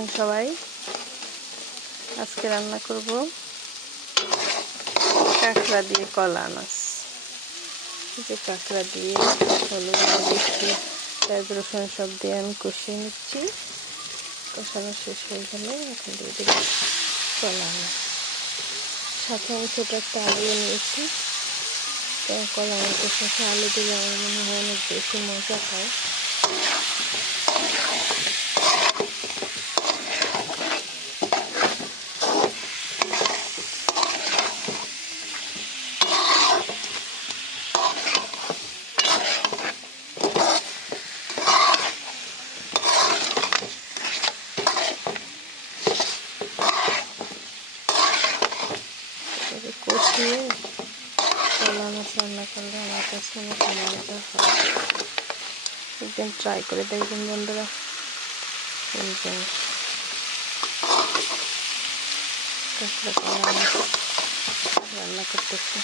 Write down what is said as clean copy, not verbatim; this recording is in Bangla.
আছেন সবাই? আজকে রান্না করব কাঁকড়া দিয়ে কলা মাছ। কাঁকড়া দিয়ে হলুদ দিচ্ছি, পেঁয়াজ রসুন সব দিয়ে আমি কষিয়ে নিচ্ছি। কষানো শেষ হয়ে গেলে এখন দিয়ে দেব কলা মাছ। সাথে আমি ছোটো একটা আলু নিয়েছি। কলা মাছের সাথে আলু দিলে আমার মনে হয় অনেক বেশি মজা পায়। কষিয়ে কলা মাছ রান্না করলে আমার কাছে অনেক মজা হয়। একদিন ট্রাই করে দেখবেন বন্ধুরা। কাঁকড়া কলা মাছ রান্না করতেছি।